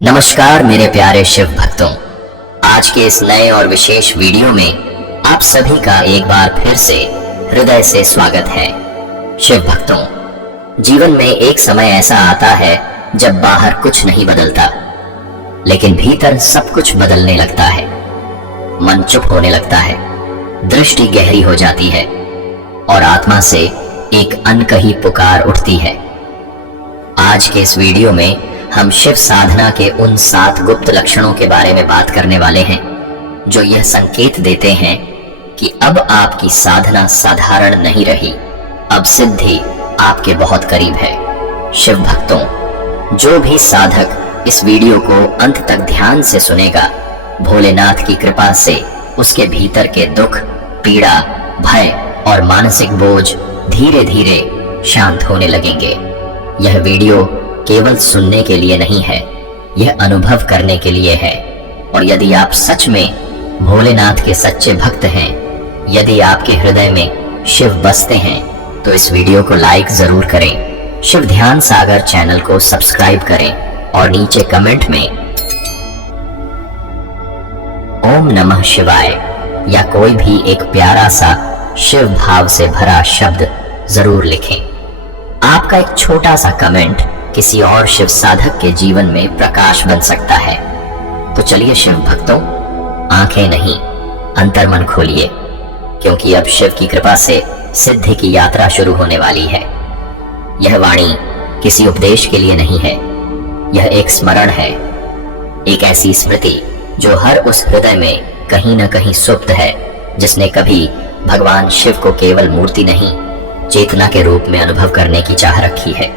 नमस्कार मेरे प्यारे शिव भक्तों, आज के इस नए और विशेष वीडियो में आप सभी का एक बार फिर से हृदय से स्वागत है। शिव भक्तों, जीवन में एक समय ऐसा आता है जब बाहर कुछ नहीं बदलता, लेकिन भीतर सब कुछ बदलने लगता है। मन चुप होने लगता है, दृष्टि गहरी हो जाती है और आत्मा से एक अनकही पुकार उठती है। आज के इस वीडियो में हम शिव साधना के उन 7 गुप्त लक्षणों के बारे में बात करने वाले हैं जो यह संकेत देते हैं कि अब आपकी साधना साधारण नहीं रही, अब सिद्धि आपके बहुत करीब है। शिव भक्तों, जो भी साधक इस वीडियो को अंत तक ध्यान से सुनेगा, भोलेनाथ की कृपा से उसके भीतर के दुख, पीड़ा, भय और मानसिक बोझ धीरे धीरे शांत होने लगेंगे। यह वीडियो केवल सुनने के लिए नहीं है, यह अनुभव करने के लिए है। और यदि आप सच में भोलेनाथ के सच्चे भक्त हैं, यदि आपके हृदय में शिव बसते हैं, तो इस वीडियो को लाइक जरूर करें, शिव ध्यान सागर चैनल को सब्सक्राइब करें और नीचे कमेंट में ओम नमः शिवाय या कोई भी एक प्यारा सा शिव भाव से भरा शब्द जरूर लिखें। आपका एक छोटा सा कमेंट किसी और शिव साधक के जीवन में प्रकाश बन सकता है। तो चलिए शिव भक्तों, आंखें नहीं अंतर्मन खोलिए, क्योंकि अब शिव की कृपा से सिद्धि की यात्रा शुरू होने वाली है। यह वाणी किसी उपदेश के लिए नहीं है, यह एक स्मरण है, एक ऐसी स्मृति जो हर उस हृदय में कहीं न कहीं सुप्त है, जिसने कभी भगवान शिव को केवल मूर्ति नहीं, चेतना के रूप में अनुभव करने की चाह रखी है।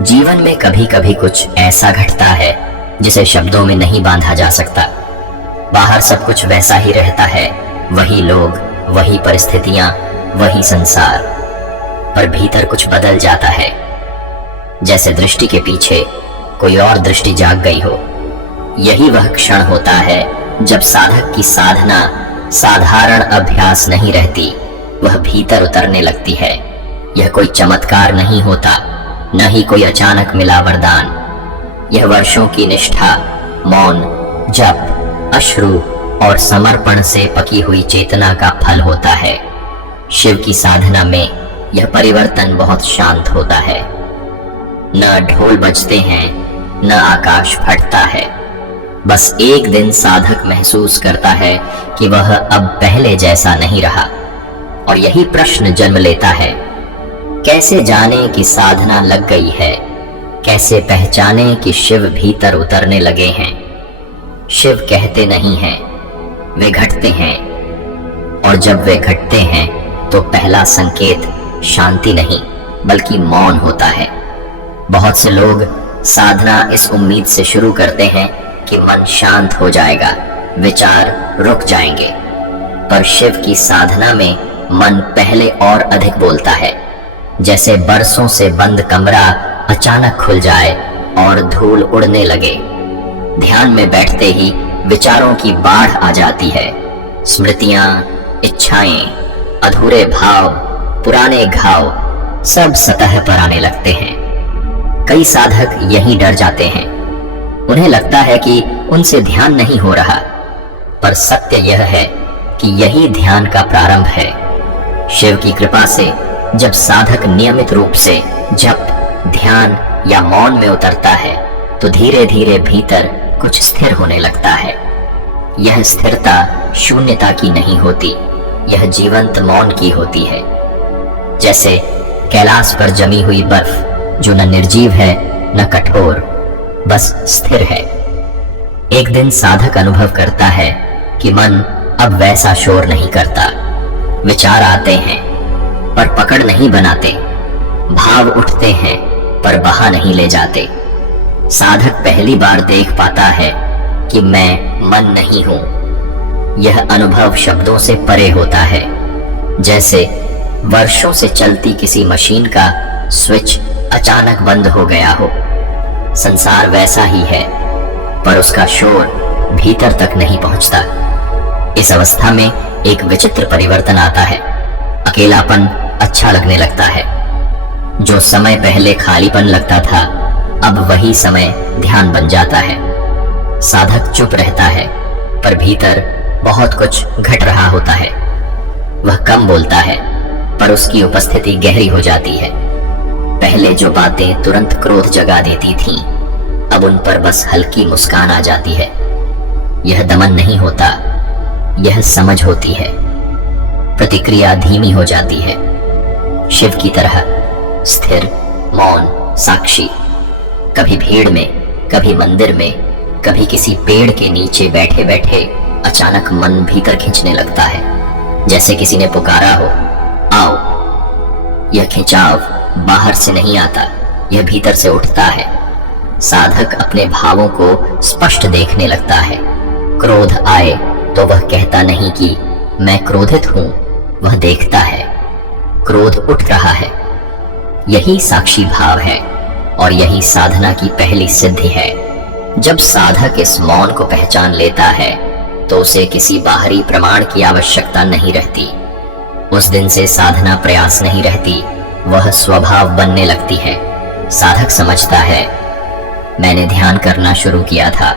जीवन में कभी कभी कुछ ऐसा घटता है जिसे शब्दों में नहीं बांधा जा सकता। बाहर सब कुछ वैसा ही रहता है, वही लोग, वही परिस्थितियां, वही संसार, पर भीतर कुछ बदल जाता है। जैसे दृष्टि के पीछे कोई और दृष्टि जाग गई हो। यही वह क्षण होता है जब साधक की साधना साधारण अभ्यास नहीं रहती, वह भीतर उतरने लगती है। यह कोई चमत्कार नहीं होता, न ही कोई अचानक मिला वरदान। यह वर्षों की निष्ठा, मौन, जप, अश्रु और समर्पण से पकी हुई चेतना का फल होता है। शिव की साधना में यह परिवर्तन बहुत शांत होता है। न ढोल बजते हैं, न आकाश फटता है। बस एक दिन साधक महसूस करता है कि वह अब पहले जैसा नहीं रहा, और यही प्रश्न जन्म लेता है, कैसे जाने कि साधना लग गई है, कैसे पहचाने कि शिव भीतर उतरने लगे हैं। शिव कहते नहीं हैं, वे घटते हैं, और जब वे घटते हैं तो पहला संकेत शांति नहीं बल्कि मौन होता है। बहुत से लोग साधना इस उम्मीद से शुरू करते हैं कि मन शांत हो जाएगा, विचार रुक जाएंगे, पर शिव की साधना में मन पहले और अधिक बोलता है। जैसे बरसों से बंद कमरा अचानक खुल जाए और धूल उड़ने लगे। ध्यान में बैठते ही विचारों की बाढ़ आ जाती है। स्मृतियां, इच्छाएं, अधूरे भाव, पुराने घाव सब सतह पर आने लगते हैं। कई साधक यहीं डर जाते हैं। उन्हें लगता है कि उनसे ध्यान नहीं हो रहा, पर सत्य यह है कि यही ध्यान का प्रारंभ है। शिव की कृपा से जब साधक नियमित रूप से जप, ध्यान या मौन में उतरता है, तो धीरे धीरे भीतर कुछ स्थिर होने लगता है। यह स्थिरता शून्यता की नहीं होती, यह जीवंत मौन की होती है। जैसे कैलाश पर जमी हुई बर्फ, जो न निर्जीव है न कठोर, बस स्थिर है। एक दिन साधक अनुभव करता है कि मन अब वैसा शोर नहीं करता। विचार आते हैं पर पकड़ नहीं बनाते, भाव उठते हैं पर बहा नहीं ले जाते। साधक पहली बार देख पाता है कि मैं मन नहीं हूं। यह अनुभव शब्दों से परे होता है, जैसे वर्षों से चलती किसी मशीन का स्विच अचानक बंद हो गया हो। संसार वैसा ही है, पर उसका शोर भीतर तक नहीं पहुंचता। इस अवस्था में एक विचित्र परिवर्तन आता है। अकेलापन अच्छा लगने लगता है। जो समय पहले खालीपन लगता था, अब वही समय ध्यान बन जाता है। साधक चुप रहता है, पर भीतर बहुत कुछ घट रहा होता है। वह कम बोलता है, पर उसकी उपस्थिति गहरी हो जाती है। पहले जो बातें तुरंत क्रोध जगा देती थीं, अब उन पर बस हल्की मुस्कान आ जाती है। यह दमन नहीं होता, यह समझ होती है। प्रतिक्रिया धीमी हो जाती है, शिव की तरह स्थिर, मौन, साक्षी। कभी भीड़ में, कभी मंदिर में, कभी किसी पेड़ के नीचे बैठे बैठे अचानक मन भीतर खींचने लगता है, जैसे किसी ने पुकारा हो, आओ। यह खिंचाव बाहर से नहीं आता, यह भीतर से उठता है। साधक अपने भावों को स्पष्ट देखने लगता है। क्रोध आए तो वह कहता नहीं कि मैं क्रोधित हूं, वह देखता है क्रोध उठ रहा है। यही साक्षी भाव है और यही साधना की पहली सिद्धि है। जब साधक इस मौन को पहचान लेता है तो उसे किसी बाहरी प्रमाण की आवश्यकता नहीं रहती। उस दिन से साधना प्रयास नहीं रहती, वह स्वभाव बनने लगती है। साधक समझता है, मैंने ध्यान करना शुरू किया था,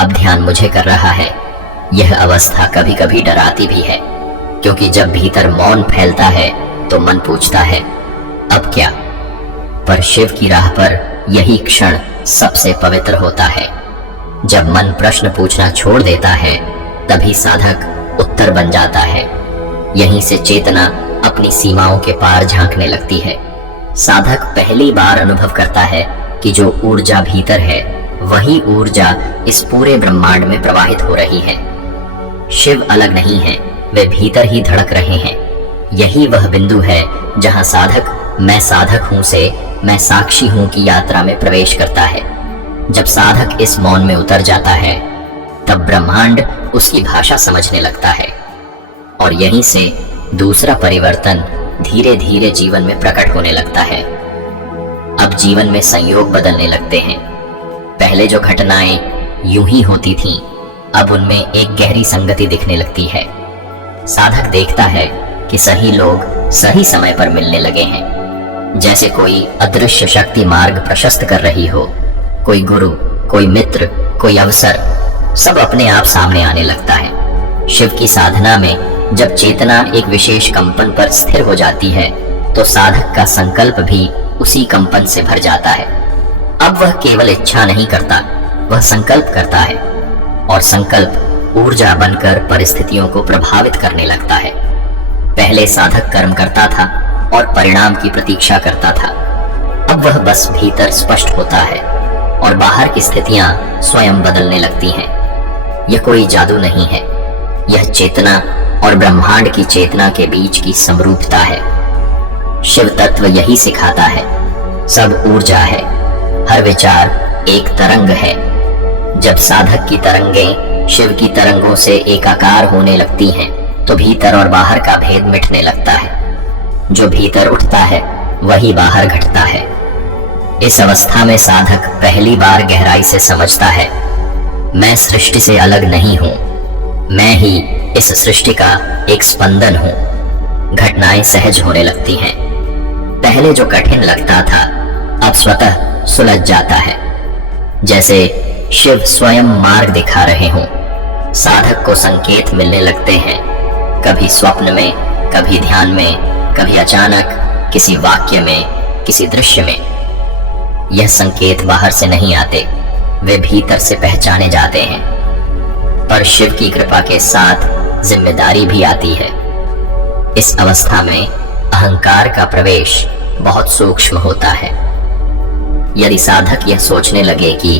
अब ध्यान मुझे कर रहा है। यह अवस्था कभी कभी डराती भी है, क्योंकि जब भीतर मौन फैलता है तो मन पूछता है, अब क्या? पर शिव की राह पर यही क्षण सबसे पवित्र होता है। जब मन प्रश्न पूछना छोड़ देता है, तभी साधक उत्तर बन जाता है। यहीं से चेतना अपनी सीमाओं के पार झांकने लगती है। साधक पहली बार अनुभव करता है कि जो ऊर्जा भीतर है, वही ऊर्जा इस पूरे ब्रह्मांड में प्रवाहित हो रही है। शिव अलग नहीं है, वे भीतर ही धड़क रहे हैं। यही वह बिंदु है जहां साधक मैं साधक हूं से मैं साक्षी हूं की यात्रा में प्रवेश करता है। जब साधक इस मौन में उतर जाता है, तब ब्रह्मांड उसकी भाषा समझने लगता है और यहीं से दूसरा परिवर्तन धीरे धीरे जीवन में प्रकट होने लगता है। अब जीवन में संयोग बदलने लगते हैं। पहले जो घटनाएं यूं ही होती थीं, अब उनमें एक गहरी संगति दिखने लगती है। साधक देखता है कि सही लोग सही समय पर मिलने लगे हैं, जैसे कोई अदृश्य शक्ति मार्ग प्रशस्त कर रही हो। कोई गुरु, कोई मित्र, कोई अवसर, सब अपने आप सामने आने लगता है। शिव की साधना में जब चेतना एक विशेष कंपन पर स्थिर हो जाती है, तो साधक का संकल्प भी उसी कंपन से भर जाता है। अब वह केवल इच्छा नहीं करता, वह संकल्प करता है और संकल्प ऊर्जा बनकर परिस्थितियों को प्रभावित करने लगता है। पहले साधक कर्म करता था और परिणाम की प्रतीक्षा करता था। अब वह बस भीतर स्पष्ट होता है और बाहर की स्थितियां स्वयं बदलने लगती हैं। यह कोई जादू नहीं है, यह चेतना और ब्रह्मांड की चेतना के बीच की समरूपता है। शिव तत्व यही सिखाता है, सब ऊर्जा है, हर विचार एक तरंग है। जब साधक की तरंगें शिव की तरंगों से एकाकार होने लगती हैं, तो भीतर और बाहर का भेद मिटने लगता है। जो भीतर उठता है वही बाहर घटता है। इस अवस्था में साधक पहली बार गहराई से समझता है, मैं सृष्टि से अलग नहीं हूं, मैं ही इस सृष्टि का एक स्पंदन हूं। घटनाएं सहज होने लगती हैं। पहले जो कठिन लगता था, अब स्वतः सुलझ जाता है, जैसे शिव स्वयं मार्ग दिखा रहे हों। साधक को संकेत मिलने लगते हैं, कभी स्वप्न में, कभी ध्यान में, कभी अचानक किसी वाक्य में, किसी दृश्य में। यह संकेत बाहर से नहीं आते, वे भीतर से पहचाने जाते हैं। पर शिव की कृपा के साथ जिम्मेदारी भी आती है। इस अवस्था में अहंकार का प्रवेश बहुत सूक्ष्म होता है। यदि साधक यह सोचने लगे कि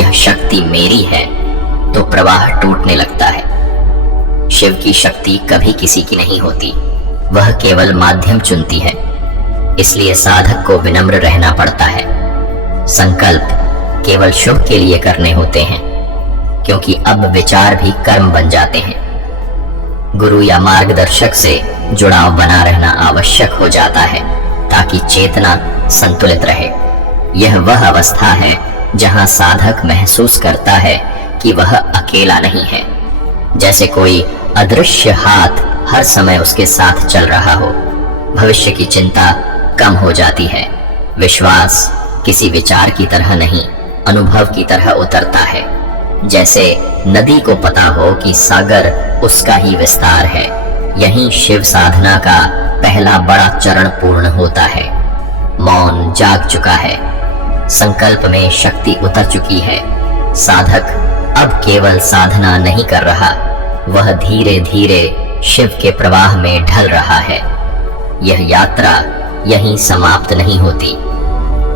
यह शक्ति मेरी है, तो प्रवाह टूटने लगता है। शिव की शक्ति कभी किसी की नहीं होती, वह केवल माध्यम चुनती है। इसलिए साधक को विनम्र रहना पड़ता है। संकल्प केवल शुभ के लिए करने होते हैं, क्योंकि अब विचार भी कर्म बन जाते हैं। गुरु या मार्गदर्शक से जुड़ाव बना रहना आवश्यक हो जाता है, ताकि चेतना संतुलित रहे। यह वह अवस्था है जहां साधक महसूस करता है कि वह अकेला नहीं है, जैसे कोई अदृश्य हाथ हर समय उसके साथ चल रहा हो। भविष्य की चिंता कम हो जाती है, विश्वास किसी विचार की तरह नहीं, अनुभव की तरह उतरता है। जैसे नदी को पता हो कि सागर उसका ही विस्तार है, यहीं शिव साधना का पहला बड़ा चरण पूर्ण होता है। मौन जाग चुका है, संकल्प में शक्ति उतर चुकी है। साधक अब केवल साधना नहीं कर रहा, वह धीरे धीरे शिव के प्रवाह में ढल रहा है। यह यात्रा यहीं समाप्त नहीं होती।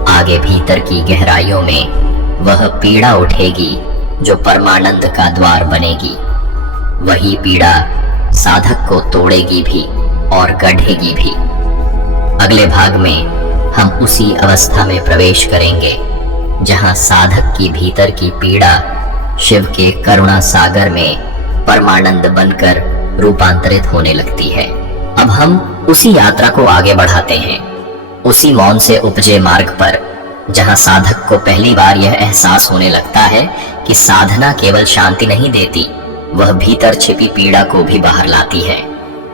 आगे भीतर की गहराइयों में वह पीड़ा उठेगी जो परमानंद का द्वार बनेगी। वही पीड़ा साधक को तोड़ेगी भी और गढ़ेगी भी। अगले भाग में हम उसी अवस्था में प्रवेश करेंगे जहां साधक की भीतर की पीड़ा शिव के करुणा सागर में परमानंद बनकर रूपांतरित होने लगती है। अब हम उसी यात्रा को आगे बढ़ाते हैं, उसी मौन से उपजे मार्ग पर, जहां साधक को पहली बार यह एहसास होने लगता है कि साधना केवल शांति नहीं देती, वह भीतर छिपी पीड़ा को भी बाहर लाती है।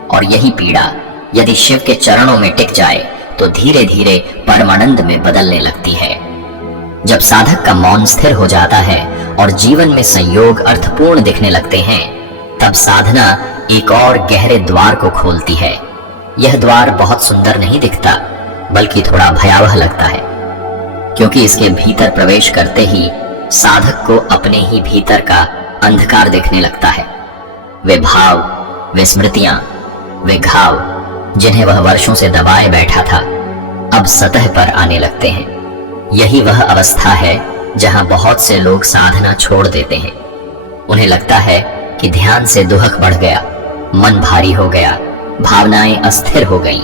और यही पीड़ा यदि शिव के चरणों में टिक जाए तो धीरे धीरे परमानंद में बदलने लगती है। जब साधक का मौन स्थिर हो जाता है और जीवन में संयोग अर्थपूर्ण दिखने लगते हैं, तब साधना एक और गहरे द्वार को खोलती है। यह द्वार बहुत सुंदर नहीं दिखता, बल्कि थोड़ा भयावह लगता है, क्योंकि इसके भीतर प्रवेश करते ही साधक को अपने ही भीतर का अंधकार दिखने लगता है। वे भाव, वे स्मृतियां, वे घाव जिन्हें वह वर्षों से दबाए बैठा था, अब सतह पर आने लगते हैं। यही वह अवस्था है जहां बहुत से लोग साधना छोड़ देते हैं। उन्हें लगता है कि ध्यान से दुहक बढ़ गया, मन भारी हो गया, भावनाएं अस्थिर हो गईं।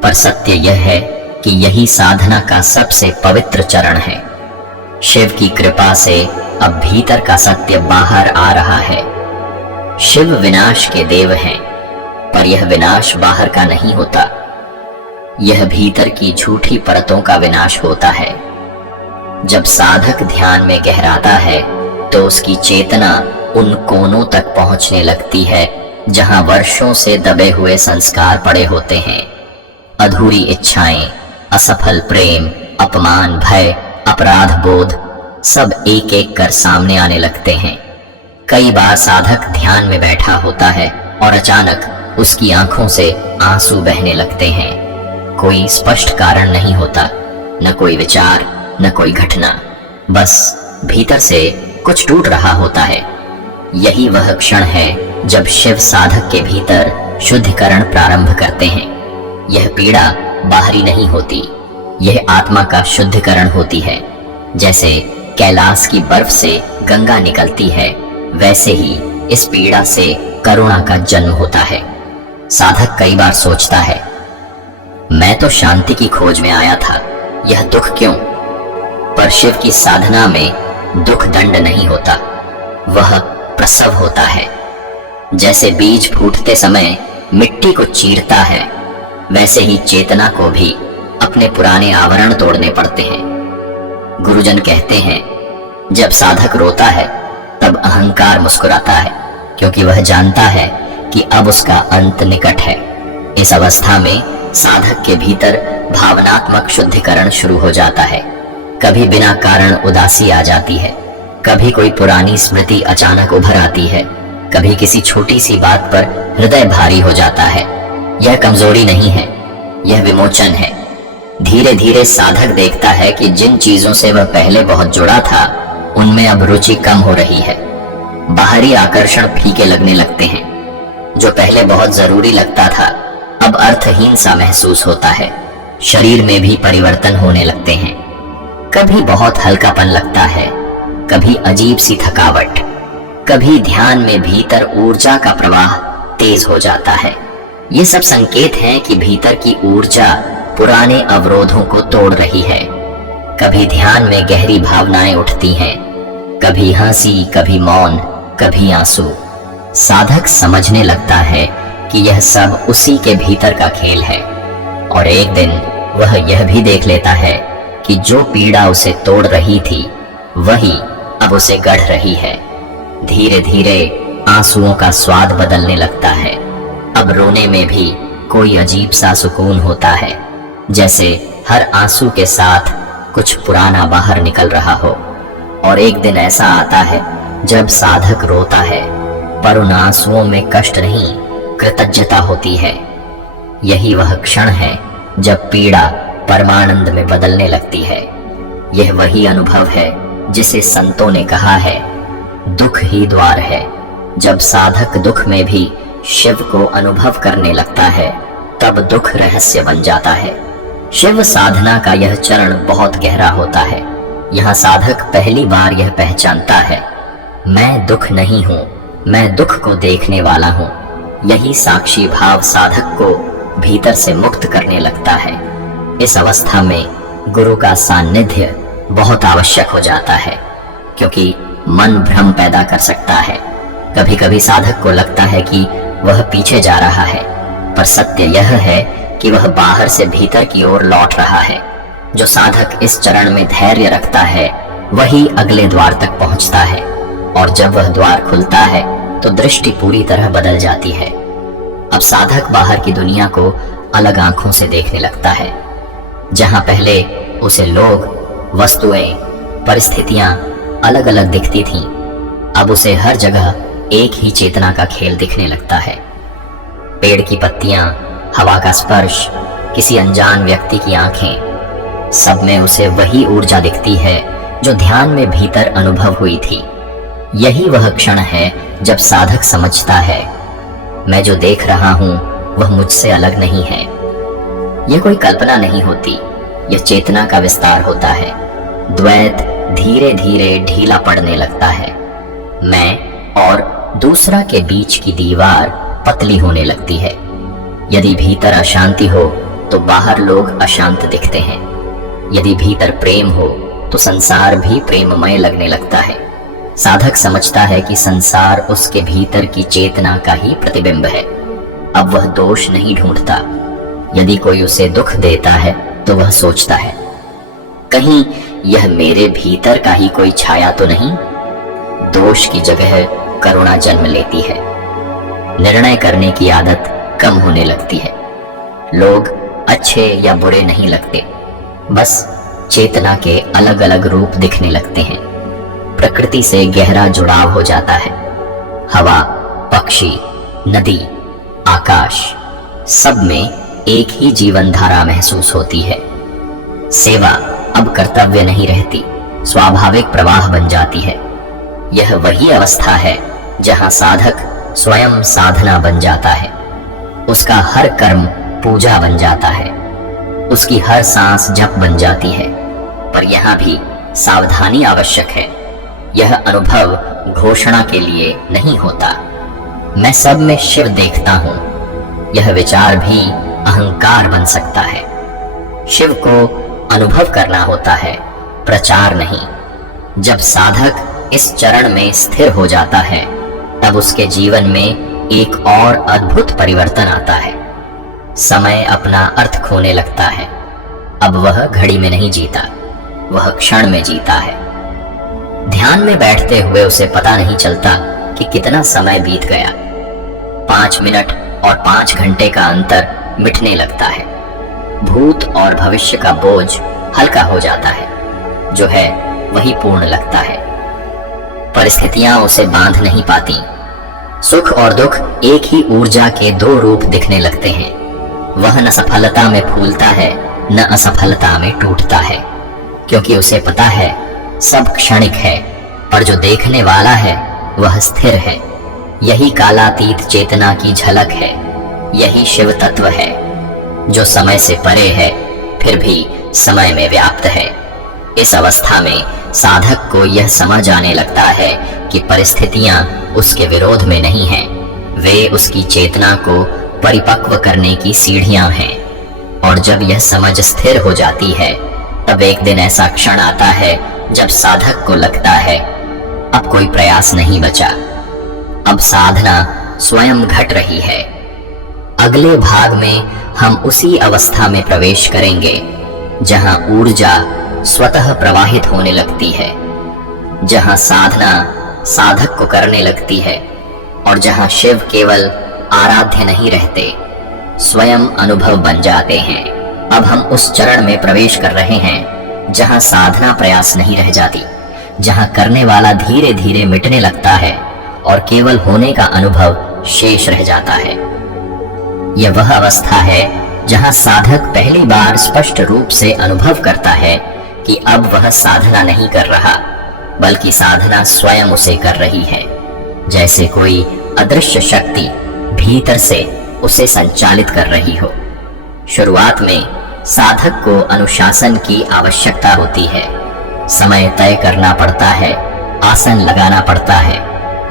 पर सत्य यह है कि यही साधना का सबसे पवित्र चरण है। शिव की कृपा से अब भीतर का सत्य बाहर आ रहा है। शिव विनाश के देव हैं, पर यह विनाश बाहर का नहीं होता, यह भीतर की झूठी परतों का विनाश होता है। जब साधक ध्यान में गहराता है तो उसकी चेतना उन कोनों तक पहुंचने लगती है जहां वर्षों से दबे हुए संस्कार पड़े होते हैं। अधूरी इच्छाएं, असफल प्रेम, अपमान, भय, अपराध बोध सब एक एक कर सामने आने लगते हैं। कई बार साधक ध्यान में बैठा होता है और अचानक उसकी आंखों से आंसू बहने लगते हैं। कोई स्पष्ट कारण नहीं होता, न कोई विचार, न कोई घटना, बस भीतर से कुछ टूट रहा होता है। यही वह क्षण है जब शिव साधक के भीतर शुद्धिकरण प्रारंभ करते हैं। यह पीड़ा बाहरी नहीं होती, यह आत्मा का शुद्धिकरण होती है। जैसे कैलाश की बर्फ से गंगा निकलती है, वैसे ही इस पीड़ा से करुणा का जन्म होता है। साधक कई बार सोचता है, मैं तो शांति की खोज में आया था, यह दुख क्यों? पर शिव की साधना में दुख दंड नहीं होता, वह प्रसव होता है। जैसे बीज फूटते समय मिट्टी को चीरता है, वैसे ही चेतना को भी अपने पुराने आवरण तोड़ने पड़ते हैं। गुरुजन कहते हैं, जब साधक रोता है तब अहंकार मुस्कुराता है, क्योंकि वह जानता है कि अब उसका अंत निकट है। इस अवस्था में साधक के भीतर भावनात्मक शुद्धिकरण शुरू हो जाता है। कभी बिना कारण उदासी आ जाती है, कभी कोई पुरानी स्मृति अचानक उभर आती है, कभी किसी छोटी सी बात पर हृदय भारी हो जाता है। यह कमजोरी नहीं है, यह विमोचन है। धीरे धीरे साधक देखता है कि जिन चीजों से वह पहले बहुत जुड़ा था, उनमें अब रुचि कम हो रही है। बाहरी आकर्षण फीके लगने लगते हैं। जो पहले बहुत जरूरी लगता था, अब अर्थहीन सा महसूस होता है। शरीर में भी परिवर्तन होने लगते हैं। कभी बहुत हल्कापन लगता है, कभी अजीब सी थकावट, कभी ध्यान में भीतर ऊर्जा का प्रवाह तेज हो जाता है। ये सब संकेत हैं कि भीतर की ऊर्जा पुराने अवरोधों को तोड़ रही है। कभी ध्यान में गहरी भावनाएं उठती हैं, कभी हंसी, कभी मौन, कभी आंसू। साधक समझने लगता है कि यह सब उसी के भीतर का खेल है, और एक दिन वह यह भी देख लेता है कि जो पीड़ा उसे तोड़ रही थी, वही अब उसे गढ़ रही है। धीरे धीरे आंसुओं का स्वाद बदलने लगता है। अब रोने में भी कोई अजीब सा सुकून होता है, जैसे हर आंसू के साथ कुछ पुराना बाहर निकल रहा हो। और एक दिन ऐसा आता है जब साधक रोता है, पर उन आंसुओं में कष्ट नहीं, कृतज्ञता होती है। यही वह क्षण है जब पीड़ा परमानंद में बदलने लगती है। यह वही अनुभव है जिसे संतों ने कहा है, दुख ही द्वार है। जब साधक दुख में भी शिव को अनुभव करने लगता है, तब दुख रहस्य बन जाता है। शिव साधना का यह चरण बहुत गहरा होता है। यहाँ साधक पहली बार यह पहचानता है, मैं दुख नहीं हूँ, मैं दुख को देखने वाला हूँ। यही साक्षी भाव साधक को भीतर से मुक्त करने लगता है। इस अवस्था में गुरु का सानिध्य बहुत आवश्यक हो जाता है, क्योंकि मन भ्रम पैदा कर सकता है। कभी कभी साधक को लगता है कि वह पीछे जा रहा है, पर सत्य यह है कि वह बाहर से भीतर की ओर लौट रहा है। जो साधक इस चरण में धैर्य रखता है, वही अगले द्वार तक पहुंचता है। और जब वह द्वार खुलता है तो दृष्टि पूरी तरह बदल जाती है। अब साधक बाहर की दुनिया को अलग आंखों से देखने लगता है। जहां पहले उसे लोग, वस्तुएं, परिस्थितियां अलग अलग दिखती थीं, अब उसे हर जगह एक ही चेतना का खेल दिखने लगता है। पेड़ की पत्तियां, हवा का स्पर्श, किसी अनजान व्यक्ति की आंखें, सब में उसे वही ऊर्जा दिखती है जो ध्यान में भीतर अनुभव हुई थी। यही वह क्षण है जब साधक समझता है, मैं जो देख रहा हूं वह मुझसे अलग नहीं है। यह कोई कल्पना नहीं होती, यह चेतना का विस्तार होता है। द्वैत धीरे धीरे ढीला पड़ने लगता है। मैं और दूसरा के बीच की दीवार पतली होने लगती है। यदि भीतर अशांति हो तो बाहर लोग अशांत दिखते हैं। यदि भीतर प्रेम हो तो संसार भी प्रेममय लगने लगता है। साधक समझता है कि संसार उसके भीतर की चेतना का ही प्रतिबिंब है। अब वह दोष नहीं ढूंढता। यदि कोई उसे दुख देता है तो वह सोचता है, कहीं यह मेरे भीतर का ही कोई छाया तो नहीं। दोष की जगह करुणा जन्म लेती है। निर्णय करने की आदत कम होने लगती है। लोग अच्छे या बुरे नहीं लगते, बस चेतना के अलग अलग रूप दिखने लगते हैं। प्रकृति से गहरा जुड़ाव हो जाता है। हवा, पक्षी, नदी, आकाश, सब में एक ही जीवन धारा महसूस होती है। सेवा अब कर्तव्य नहीं रहती, स्वाभाविक प्रवाह बन जाती है। यह वही अवस्था है जहां साधक स्वयं साधना बन जाता है। उसका हर कर्म पूजा बन जाता है, उसकी हर सांस जप बन जाती है। पर यहां भी सावधानी आवश्यक है। यह अनुभव घोषणा के लिए नहीं होता। मैं सब में शिव देखता हूं, यह विचार भी अहंकार बन सकता है। शिव को अनुभव करना होता है, प्रचार नहीं। जब साधक इस चरण में स्थिर हो जाता है, तब उसके जीवन में एक और अद्भुत परिवर्तन आता है। समय अपना अर्थ खोने लगता है। अब वह घड़ी में नहीं जीता, वह क्षण में जीता है। ध्यान में बैठते हुए उसे पता नहीं चलता कि कितना समय बीत गया। 5 मिनट और 5 घंटे का अंतर मिटने लगता है। भूत और भविष्य का बोझ हल्का हो जाता है। जो है वही पूर्ण लगता है। परिस्थितियां उसे बांध नहीं पाती। सुख और दुख एक ही ऊर्जा के 2 रूप दिखने लगते हैं। वह न सफलता में फूलता है, न असफलता में टूटता है, क्योंकि उसे पता है सब क्षणिक है, और जो देखने वाला है वह स्थिर है। यही कालातीत चेतना की झलक है। यही शिव तत्व है, जो समय से परे है फिर भी समय में व्याप्त है। इस अवस्था में साधक को यह समझ आने लगता है कि परिस्थितियां उसके विरोध में नहीं हैं, वे उसकी चेतना को परिपक्व करने की सीढ़ियां हैं। और जब यह समझ स्थिर हो जाती है, तब एक दिन ऐसा क्षण आता है जब साधक को लगता है अब कोई प्रयास नहीं बचा, अब साधना स्वयं घट रही है। अगले भाग में हम उसी अवस्था में प्रवेश करेंगे जहां ऊर्जा स्वतः प्रवाहित होने लगती है, जहां साधना साधक को करने लगती है, और जहां शिव केवल आराध्य नहीं रहते, स्वयं अनुभव बन जाते हैं। अब हम उस चरण में प्रवेश कर रहे हैं जहां साधना प्रयास नहीं रह जाती, जहां करने वाला धीरे धीरे मिटने लगता है और केवल होने का अनुभव शेष रह जाता है। यह वह अवस्था है जहां साधक पहली बार स्पष्ट रूप से अनुभव करता है कि अब वह साधना नहीं कर रहा, बल्कि साधना स्वयं उसे कर रही है। जैसे कोई अदृश्य शक्ति भीतर से उसे संचालित कर रही हो। शुरुआत में साधक को अनुशासन की आवश्यकता होती है। समय तय करना पड़ता है, आसन लगाना पड़ता है,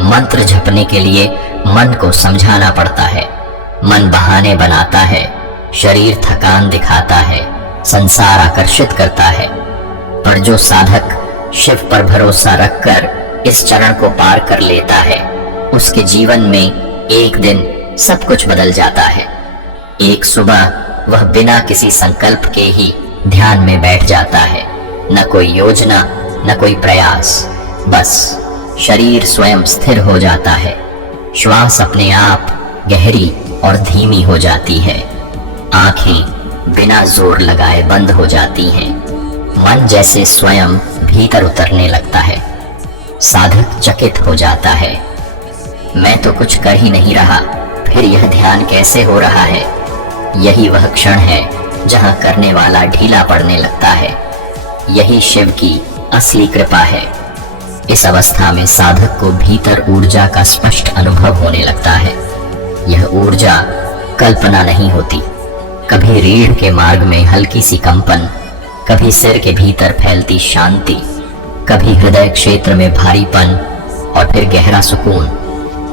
मंत्र जपने के लिए मन को समझाना पड़ता है। मन बहाने बनाता है, शरीर थकान दिखाता है, संसार आकर्षित करता है। पर जो साधक शिव पर भरोसा रखकर इस चरण को पार कर लेता है, उसके जीवन में एक दिन सब कुछ बदल जाता है। एक सुबह वह बिना किसी संकल्प के ही ध्यान में बैठ जाता है। न कोई योजना, न कोई प्रयास, बस शरीर स्वयं स्थिर हो जाता है। श्वास अपने आप गहरी और धीमी हो जाती है। आंखें बिना जोर लगाए बंद हो जाती हैं। मन जैसे स्वयं भीतर उतरने लगता है। साधक चकित हो जाता है, मैं तो कुछ कर ही नहीं रहा, फिर यह ध्यान कैसे हो रहा है। यही वह क्षण है जहां करने वाला ढीला पड़ने लगता है। यही शिव की असली कृपा है। इस अवस्था में साधक को भीतर ऊर्जा का स्पष्ट अनुभव होने लगता है। यह ऊर्जा कल्पना नहीं होती। कभी रीढ़ के मार्ग में हल्की सी कंपन, कभी सिर के भीतर फैलती शांति, कभी हृदय क्षेत्र में भारीपन और फिर गहरा सुकून।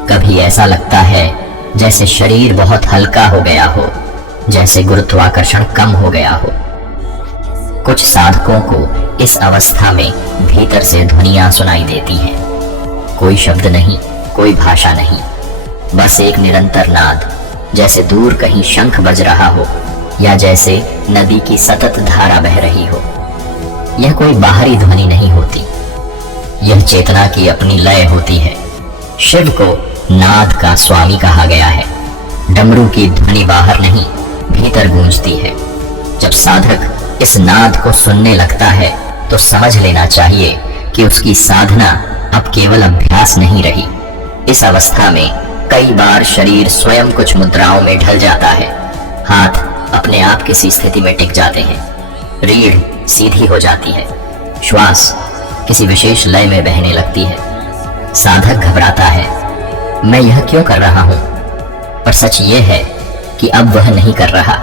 कभी ऐसा लगता है जैसे शरीर बहुत हल्का हो गया हो, जैसे गुरुत्वाकर्षण कम हो गया हो। कुछ साधकों को इस अवस्था में भीतर से ध्वनियां सुनाई देती हैं। कोई शब्द नहीं, कोई भाषा नहीं, बस एक निरंतर नाद, जैसे दूर कहीं शंख बज रहा हो या जैसे नदी की सतत धारा बह रही हो। यह कोई बाहरी ध्वनि नहीं होती, यह चेतना की अपनी लय होती है। शिव को नाद का स्वामी कहा गया है। डमरू की ध्वनि बाहर नहीं, भीतर गूंजती है। जब साधक इस नाद को सुनने लगता है तो समझ लेना चाहिए कि उसकी साधना अब केवल अभ्यास नहीं रही। इस अवस्था में कई बार शरीर स्वयं कुछ मुद्राओं में ढल जाता है। हाथ अपने आप किसी स्थिति में टिक जाते हैं, रीढ़ सीधी हो जाती है, श्वास किसी विशेष लय में बहने लगती है। साधक घबराता है, मैं यह क्यों कर रहा हूं? पर सच यह है कि अब वह नहीं कर रहा।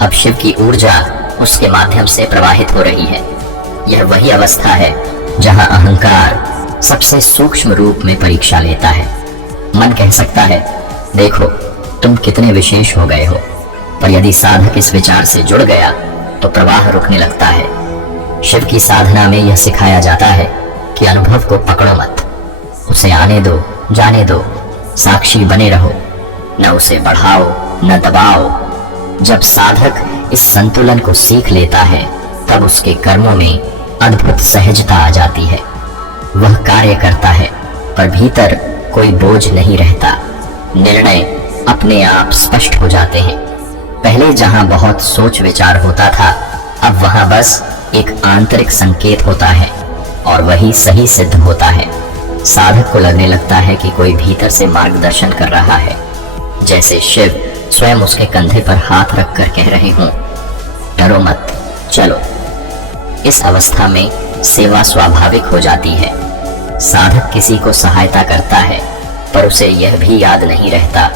अब शिव की ऊर्जा उसके माध्यम से प्रवाहित हो रही है। यह वही अवस्था है जहां अहंकार सबसे सूक्ष्म रूप में परीक्षा लेता है। मन कह सकता है, देखो तुम कितने विशेष हो गए हो, पर यदि साधक इस विचार से जुड़ गया तो प्रवाह रुकने लगता है। शिव की साधना में यह सिखाया जाता है कि अनुभव को पकड़ो मत, उसे आने दो, जाने दो, साक्षी बने रहो, न उसे बढ़ाओ न दबाओ। जब साधक इस संतुलन को सीख लेता है तब उसके कर्मों में अद्भुत सहजता आ जाती है। वह कार्य करता है पर भीतर कोई बोझ नहीं रहता। निर्णय अपने आप स्पष्ट हो जाते हैं। पहले जहां बहुत सोच विचार होता था, अब वहां बस एक आंतरिक संकेत होता है और वही सही सिद्ध होता है। साधक को लगने लगता है कि कोई भीतर से मार्गदर्शन कर रहा है, जैसे शिव स्वयं उसके कंधे पर हाथ रखकर कह रहे हों, डरो मत, चलो। इस अवस्था में सेवा स्वाभाविक हो जाती है। साधक किसी को सहायता करता है पर उसे यह भी याद नहीं रहता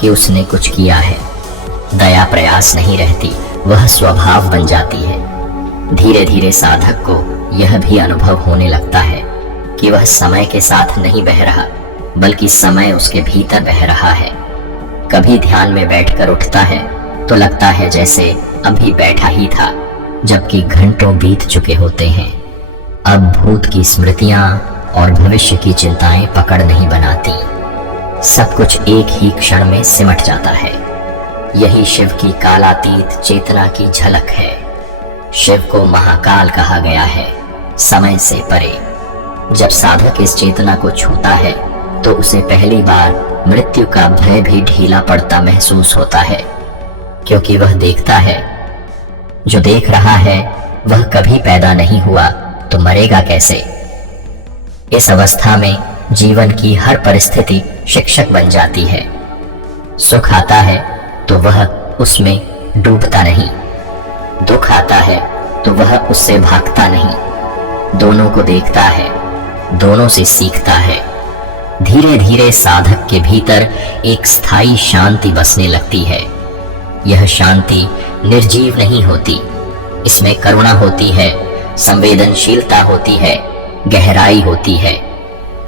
कि उसने कुछ किया है। दया प्रयास नहीं रहती, वह स्वभाव बन जाती है। धीरे धीरे साधक को यह भी अनुभव होने लगता है कि वह समय के साथ नहीं बह रहा, बल्कि समय उसके भीतर बह रहा है। कभी ध्यान में बैठकर उठता है तो लगता है जैसे अभी बैठा ही था, जबकि घंटों बीत चुके होते हैं। अब भूत की स्मृतियां और भविष्य की चिंताएं पकड़ नहीं बनाती। सब कुछ एक ही क्षण में सिमट जाता है। यही शिव की कालातीत चेतना की झलक है। शिव को महाकाल कहा गया है, समय से परे। जब साधक इस चेतना को छूता है तो उसे पहली बार मृत्यु का भय भी ढीला पड़ता महसूस होता है, क्योंकि वह देखता है जो देख रहा है वह कभी पैदा नहीं हुआ तो मरेगा कैसे। इस अवस्था में जीवन की हर परिस्थिति शिक्षक बन जाती है। सुख आता है तो वह उसमें डूबता नहीं, दुख आता है तो वह उससे भागता नहीं, दोनों को देखता है, दोनों से सीखता है। धीरे धीरे साधक के भीतर एक स्थायी शांति बसने लगती है। यह शांति निर्जीव नहीं होती, इसमें करुणा होती है, संवेदनशीलता होती है, गहराई होती है।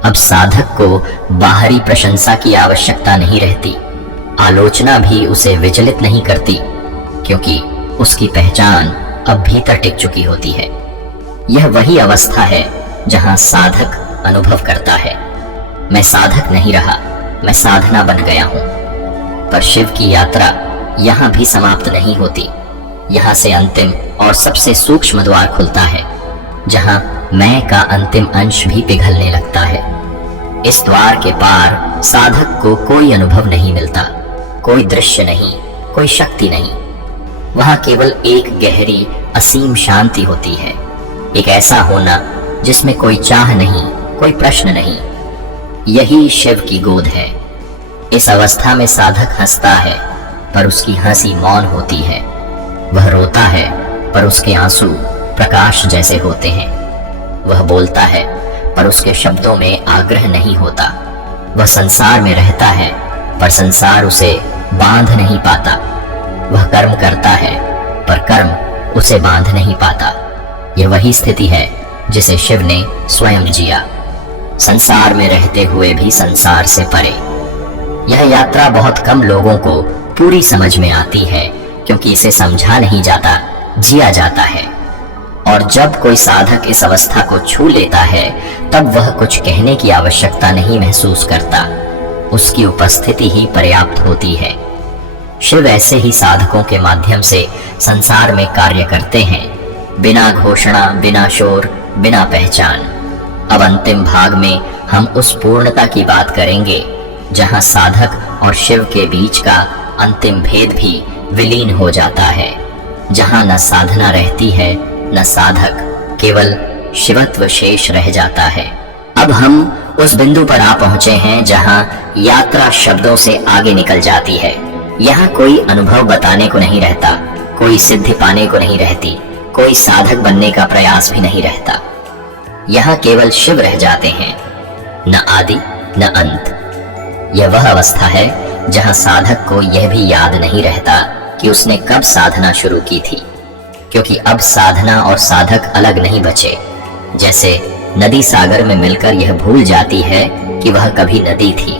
अब साधक को बाहरी प्रशंसा की आवश्यकता नहीं रहती, आलोचना भी उसे विचलित नहीं करती, क्योंकि उसकी पहचान अब भीतर टिक चुकी होती है। यह वही अवस्था है जहां साधक अनुभव करता है, मैं साधक नहीं रहा, मैं साधना बन गया हूं। पर शिव की यात्रा यहां भी समाप्त नहीं होती। यहां से अंतिम और सबसे सूक्ष्म द्वार खुलता है, जहां मैं का अंतिम अंश भी पिघलने लगता है। इस द्वार के पार साधक को कोई अनुभव नहीं मिलता, कोई दृश्य नहीं, कोई शक्ति नहीं। वहां केवल एक गहरी असीम शांति होती है, एक ऐसा होना जिसमें कोई चाह नहीं, कोई प्रश्न नहीं। यही शिव की गोद है। इस अवस्था में साधक हंसता है, पर उसकी हंसी मौन होती है। वह रोता है, पर उसके आंसू प्रकाश जैसे होते हैं। वह बोलता है, पर उसके शब्दों में आग्रह नहीं होता। वह संसार में रहता है, पर संसार उसे बांध नहीं पाता। वह कर्म करता है, पर कर्म उसे बांध नहीं पाता। यह वही स्थिति है जिसे शिव ने स्वयं जिया, संसार में रहते हुए भी संसार से परे। यह यात्रा बहुत कम लोगों को पूरी समझ में आती है, क्योंकि इसे समझा नहीं जाता, जिया जाता है। और जब कोई साधक इस अवस्था को छू लेता है, तब वह कुछ कहने की आवश्यकता नहीं महसूस करता, उसकी उपस्थिति ही पर्याप्त होती है। शिव ऐसे ही साधकों के माध्यम से संसार में कार्य करते हैं, बिना घोषणा, बिना शोर, बिना पहचान। अब अंतिम भाग में हम उस पूर्णता की बात करेंगे जहां साधक और शिव के बीच का अंतिम भेद भी विलीन हो जाता है, जहां न साधना रहती है न साधक, केवल शिवत्व शेष रह जाता है। अब हम उस बिंदु पर आ पहुंचे हैं जहां यात्रा शब्दों से आगे निकल जाती है। यहाँ कोई अनुभव बताने को नहीं रहता, कोई सिद्धि पाने को नहीं रहती, कोई साधक बनने का प्रयास भी नहीं रहता। यहाँ केवल शिव रह जाते हैं, न आदि न अंत। यह वह अवस्था है जहां साधक को यह भी याद नहीं रहता कि उसने कब साधना शुरू की थी, क्योंकि अब साधना और साधक अलग नहीं बचे। जैसे नदी सागर में मिलकर यह भूल जाती है कि वह कभी नदी थी।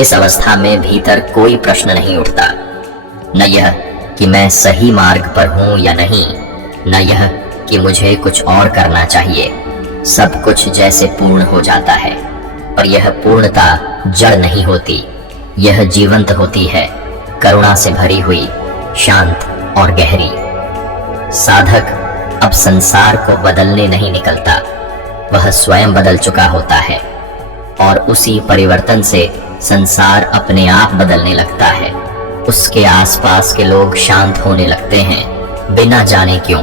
इस अवस्था में भीतर कोई प्रश्न नहीं उठता, न यह कि मैं सही मार्ग पर हूं या नहीं, न यह कि मुझे कुछ और करना चाहिए। सब कुछ जैसे पूर्ण हो जाता है, और यह पूर्णता जड़ नहीं होती, यह जीवंत होती है, करुणा से भरी हुई, शांत और गहरी। साधक अब संसार को बदलने नहीं निकलता, वह स्वयं बदल चुका होता है, और उसी परिवर्तन से संसार अपने आप बदलने लगता है। उसके आसपास के लोग शांत होने लगते हैं, बिना जाने क्यों।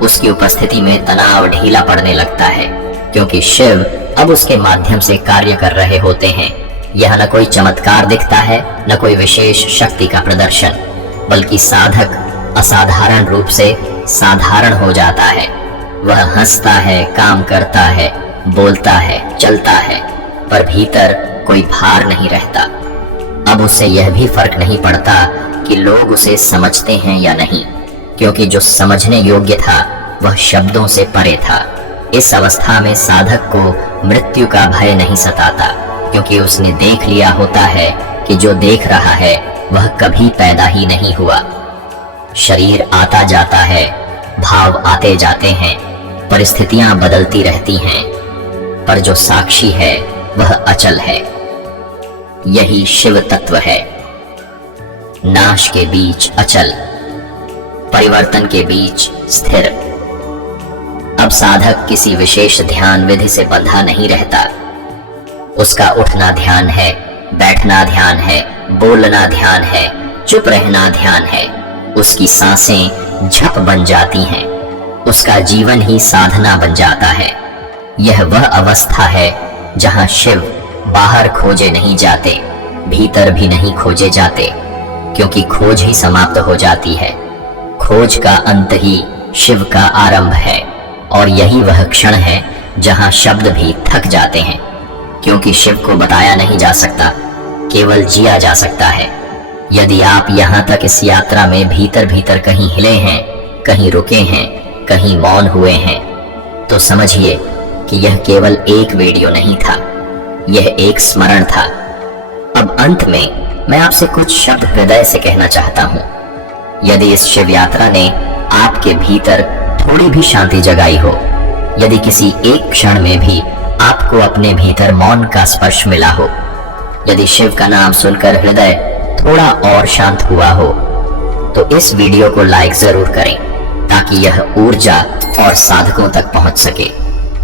उसकी उपस्थिति में तनाव ढीला पड़ने लगता है, क्योंकि शिव अब उसके माध्यम से कार्य कर रहे होते हैं। यह न कोई चमत्कार दिखता है, न कोई विशेष शक्ति का प्रदर्शन, बल्कि साधक असाधारण रूप से साधारण हो जाता है। वह हंसता है, काम करता है, बोलता है, चलता है, पर भीतर कोई भार नहीं रहता। अब उसे यह भी फर्क नहीं पड़ता कि लोग उसे समझते हैं या नहीं, क्योंकि जो समझने योग्य था वह शब्दों से परे था। इस अवस्था में साधक को मृत्यु का भय नहीं सताता, क्योंकि उसने देख लिया होता है कि जो देख रहा है वह कभी पैदा ही नहीं हुआ। शरीर आता जाता है, भाव आते जाते हैं, परिस्थितियां बदलती रहती हैं, पर जो साक्षी है वह अचल है। यही शिव तत्व है। नाश के बीच अचल, परिवर्तन के बीच स्थिर। अब साधक किसी विशेष ध्यान विधि से बंधा नहीं रहता। उसका उठना ध्यान है, बैठना ध्यान है, बोलना ध्यान है, चुप रहना ध्यान है। उसकी सांसें झप बन जाती हैं, उसका जीवन ही साधना बन जाता है। यह वह अवस्था है जहां शिव बाहर खोजे नहीं जाते, भीतर भी नहीं खोजे जाते, क्योंकि खोज ही समाप्त हो जाती है। खोज का अंत ही शिव का आरंभ है, और यही वह क्षण है जहां शब्द भी थक जाते हैं, क्योंकि शिव को बताया नहीं जा सकता, केवल जिया जा सकता है। यदि आप यहाँ तक इस यात्रा में भीतर भीतर कहीं हिले हैं, कहीं रुके हैं, कहीं मौन हुए हैं, तो समझिए कि यह केवल एक वीडियो नहीं था, यह एक स्मरण था। अब अंत में मैं आपसे कुछ शब्द हृदय से कहना चाहता हूँ। यदि इस शिव यात्रा ने आपके भीतर थोड़ी भी शांति जगाई हो, यदि किसी एक क्षण में भी आपको अपने भीतर मौन का स्पर्श मिला हो, यदि शिव का नाम सुनकर हृदय थोड़ा और शांत हुआ हो, तो इस वीडियो को लाइक जरूर करें, ताकि यह ऊर्जा और साधकों तक पहुंच सके।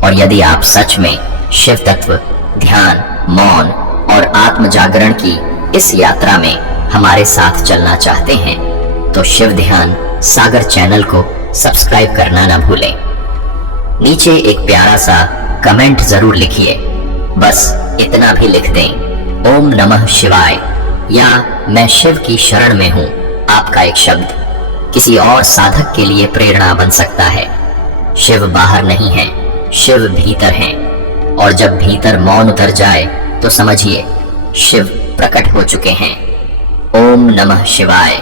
और यदि आप सच में शिव तत्व, ध्यान, मौन और आत्म जागरण की इस यात्रा में हमारे साथ चलना चाहते हैं, तो शिव ध्यान सागर चैनल को सब्सक्राइब करना न भूलें। नीचे एक प्यारा सा कमेंट जरूर लिखिए, बस इतना भी लिख दें, ओम नमः शिवाय, या मैं शिव की शरण में हूं। आपका एक शब्द किसी और साधक के लिए प्रेरणा बन सकता है। शिव बाहर नहीं है, शिव भीतर है, और जब भीतर मौन उतर जाए तो समझिए शिव प्रकट हो चुके हैं। ओम नमः शिवाय।